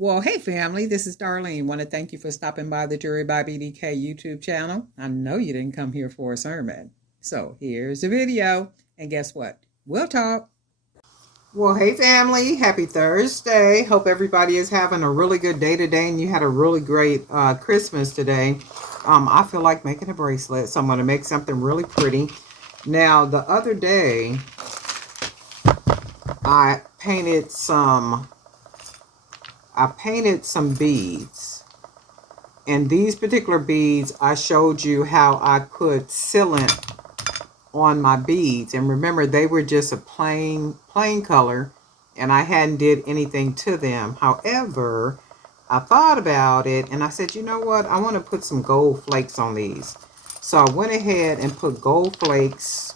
Well, hey family, this is Darlene. Want to thank you for stopping by the Jury by BDK YouTube channel. I know you didn't come here for a sermon. So here's the video. And guess what? We'll talk. Well, hey family, happy Thursday. Hope everybody is having a really good day today and you had a really great Christmas today. I feel like making a bracelet, so I'm going to make something really pretty. Now, the other day, I painted some beads. And these particular beads, I showed you how I put sealant on my beads. And remember, they were just a plain color, and I hadn't did anything to them. However, I thought about it, and I said, you know what? I want to put some gold flakes on these. So I went ahead and put gold flakes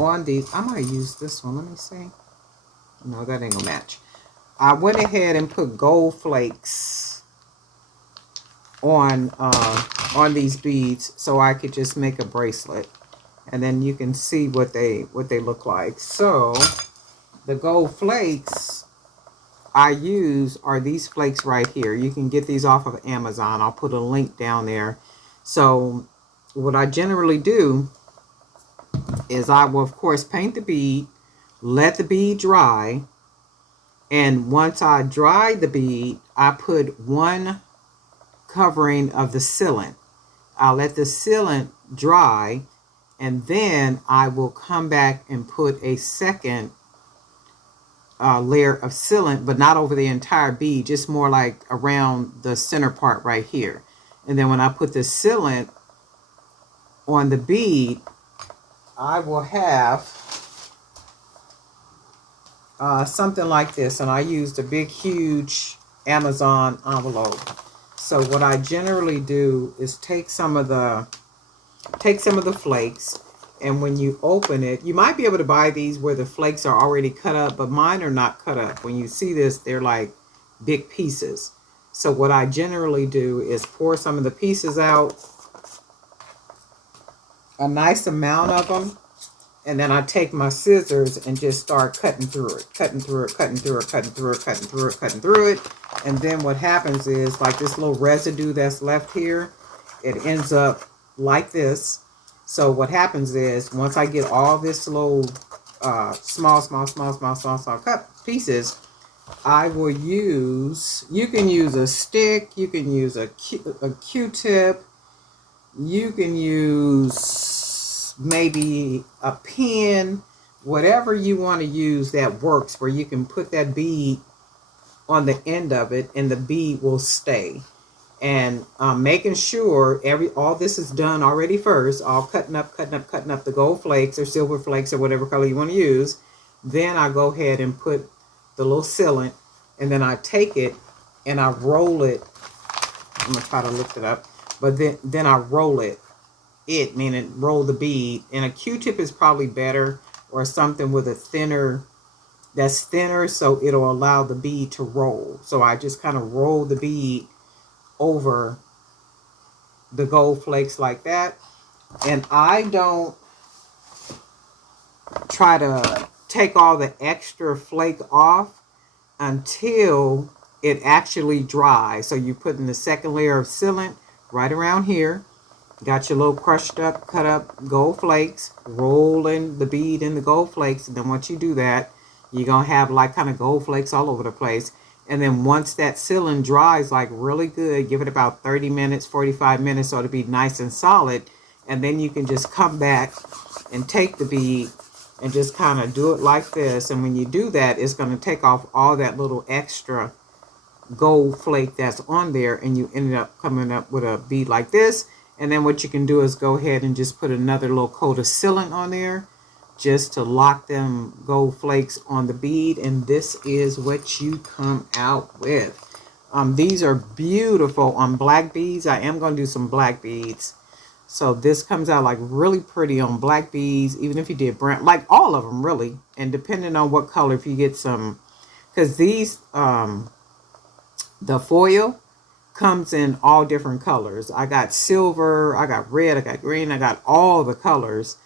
on these. I might use this one. Let me see. No, that ain't gonna match. I went ahead and put gold flakes on these beads so I could just make a bracelet, and then you can see what they look like. So the gold flakes I use are these flakes right here. You can get these off of Amazon. I'll put a link down there. So what I generally do is I will of course paint the bead, let the bead dry, and once I dry the bead, I put one covering of the sealant. I'll let the sealant dry, and then I will come back and put a second layer of sealant, but not over the entire bead, just more like around the center part right here. And then when I put the sealant on the bead, I will have something like this, and I used a big huge Amazon envelope. So what I generally do is take some of the flakes, and when you open it, you might be able to buy these where the flakes are already cut up, but mine are not cut up. When you see this, they're like big pieces. So what I generally do is pour some of the pieces out, a nice amount of them, and then I take my scissors and just start cutting through it, cutting through it, cutting through it, cutting through it, cutting through it, cutting through it. And then what happens is, like this little residue that's left here, it ends up like this. So what happens is, once I get all this little small cut pieces, I will use, you can use a stick, you can use a Q-tip, you can use maybe a pin, whatever you want to use that works, where you can put that bead on the end of it and the bead will stay. And making sure all this is done already first, all cutting up the gold flakes or silver flakes or whatever color you want to use. Then I go ahead and put the little sealant, and then I take it and I roll it. I'm gonna try to lift it up, but then I roll it. Meaning roll the bead, and a Q-tip is probably better, or something with a that's thinner, so it'll allow the bead to roll. So I just kind of roll the bead over the gold flakes like that, and I don't try to take all the extra flake off until it actually dries. So you put in the second layer of sealant right around here. Got your little crushed up, cut up gold flakes, rolling the bead in the gold flakes. And then once you do that, you're going to have like kind of gold flakes all over the place. And then once that sealant dries like really good, give it about 30 minutes, 45 minutes, so it'll be nice and solid. And then you can just come back and take the bead and just kind of do it like this. And when you do that, it's going to take off all that little extra gold flake that's on there, and you ended up coming up with a bead like this. And then what you can do is go ahead and just put another little coat of sealant on there just to lock them gold flakes on the bead. And this is what you come out with. These are beautiful on black beads. I am going to do some black beads. So this comes out like really pretty on black beads, even if you did brown, like all of them really. And depending on what color, if you get some, because these, the foil comes in all different colors. I got silver, I got red, I got green, I got all the colors.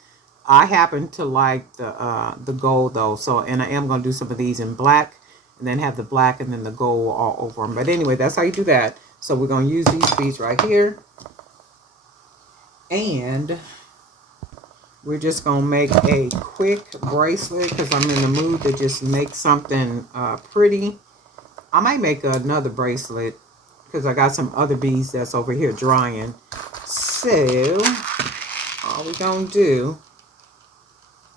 I happen to like the gold though, so, and I am going to do some of these in black, and then have the black and then the gold all over them. But anyway, that's how you do that. So we're going to use these beads right here. And we're just going to make a quick bracelet because I'm in the mood to just make something pretty. I might make another bracelet because I got some other beads that's over here drying. So all we're going to do,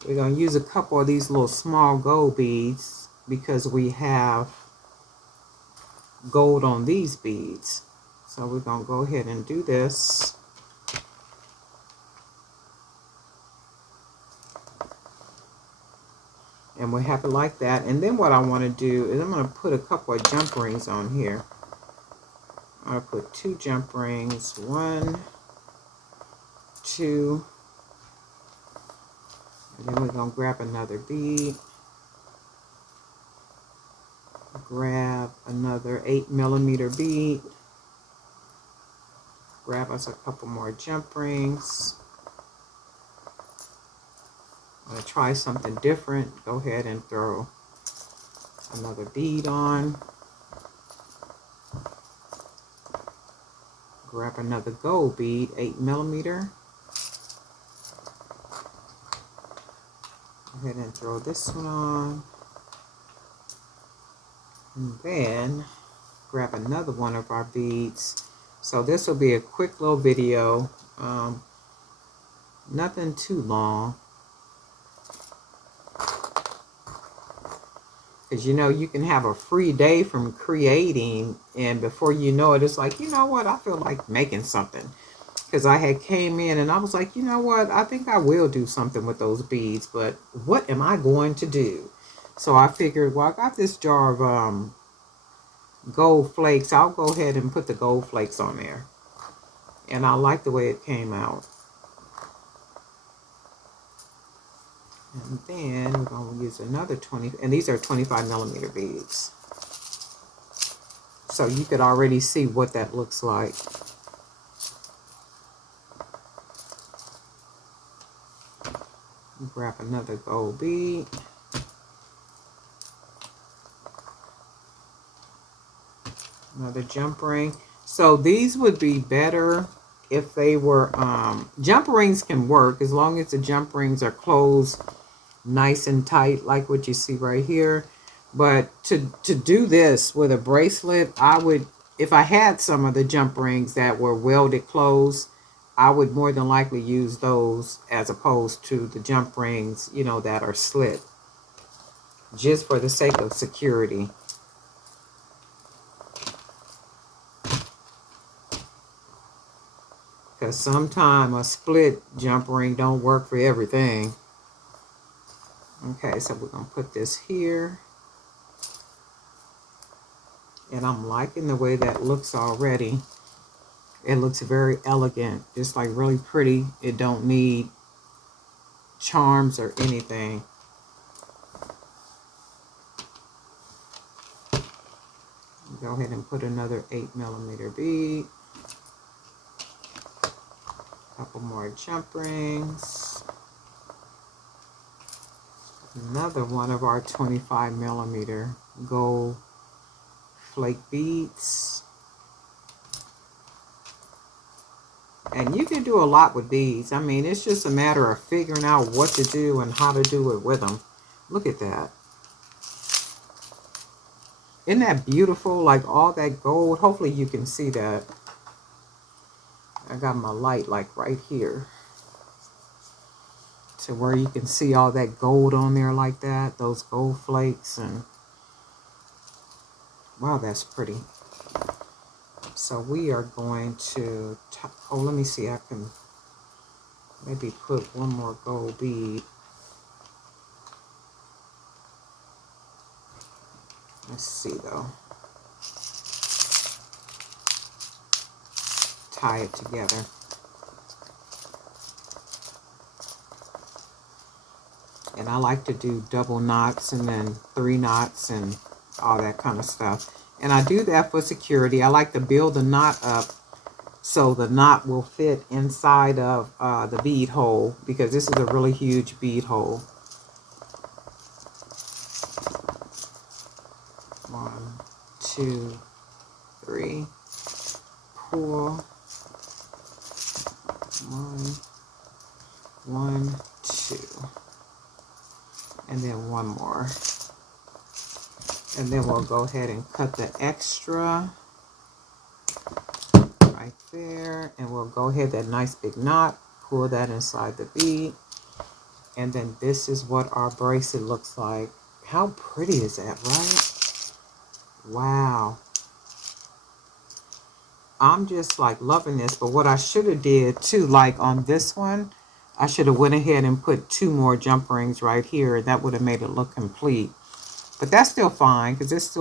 we're going to use a couple of these little small gold beads because we have gold on these beads. So we're going to go ahead and do this. And we'll have it like that. And then what I want to do is I'm going to put a couple of jump rings on here. I'll put 2 jump rings. 1, 2. And then we're going to grab another bead. Grab another 8mm bead. Grab us a couple more jump rings. I'm going to try something different. Go ahead and throw another bead on. Grab another gold bead, 8mm. Go ahead and throw this one on. And then grab another one of our beads. So this will be a quick little video. Nothing too long. Because you know, you can have a free day from creating, and before you know it, it's like, you know what, I feel like making something. Because I had came in and I was like, you know what, I think I will do something with those beads, but what am I going to do? So I figured, well, I got this jar of gold flakes. I'll go ahead and put the gold flakes on there. And I like the way it came out. And then we're going to use another 20, and these are 25mm beads. So you could already see what that looks like. Grab another gold bead. Another jump ring. So these would be better if they were, jump rings can work as long as the jump rings are closed nice and tight, like what you see right here. But to do this with a bracelet, I would, if I had some of the jump rings that were welded closed, I would more than likely use those as opposed to the jump rings, you know, that are slit, just for the sake of security. Because sometimes a split jump ring don't work for everything. Okay, so we're going to put this here. And I'm liking the way that looks already. It looks very elegant. Just like really pretty. It don't need charms or anything. Go ahead and put another 8mm bead. Couple more jump rings. Another one of our 25mm gold flake beads. And you can do a lot with these. I mean, it's just a matter of figuring out what to do and how to do it with them. Look at that. Isn't that beautiful? Like all that gold. Hopefully you can see that. I got my light like right here, to where you can see all that gold on there like that, those gold flakes, and wow, that's pretty. So we are going to, oh, let me see, I can maybe put one more gold bead. Let's see though. Tie it together. And I like to do double knots and then 3 knots and all that kind of stuff. And I do that for security. I like to build the knot up so the knot will fit inside of the bead hole, because this is a really huge bead hole. 2, 3, pull, 1, 1, 2, and then one more. And then we'll go ahead and cut the extra right there, and we'll go ahead, that nice big knot, pull that inside the bead, and then this is what our bracelet looks like. How pretty is that, right? Wow. I'm just like loving this, but what I should have did too, like on this one, I should have went ahead and put 2 more jump rings right here. That would have made it look complete. But that's still fine, because this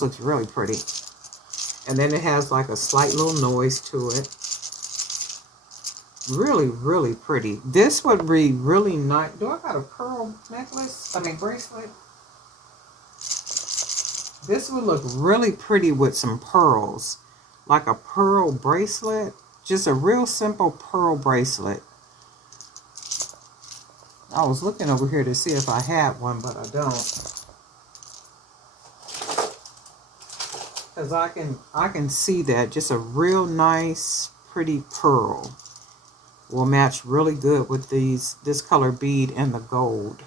looks really pretty. And then it has like a slight little noise to it. Really, really pretty. This would be really nice. Do I got a pearl necklace? I mean bracelet? This would look really pretty with some pearls. Like a pearl bracelet. Just a real simple pearl bracelet. I was looking over here to see if I had one, but I don't. Because I can see that just a real nice, pretty pearl will match really good with this color bead and the gold.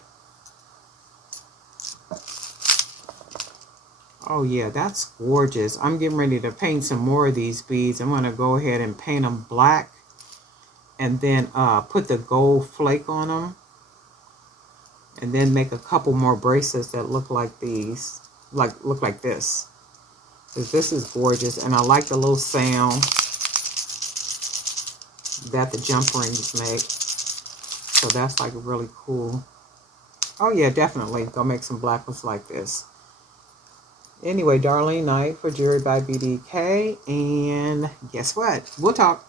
Oh yeah, that's gorgeous. I'm getting ready to paint some more of these beads. I'm going to go ahead and paint them black, and then put the gold flake on them, and then make a couple more bracelets that look like these, look like this. Because this is gorgeous, and I like the little sound that the jump rings make. So that's like really cool. Oh yeah, definitely go make some black ones like this. Anyway, Darlene Knight for Jewelry by BDK, and guess what? We'll talk.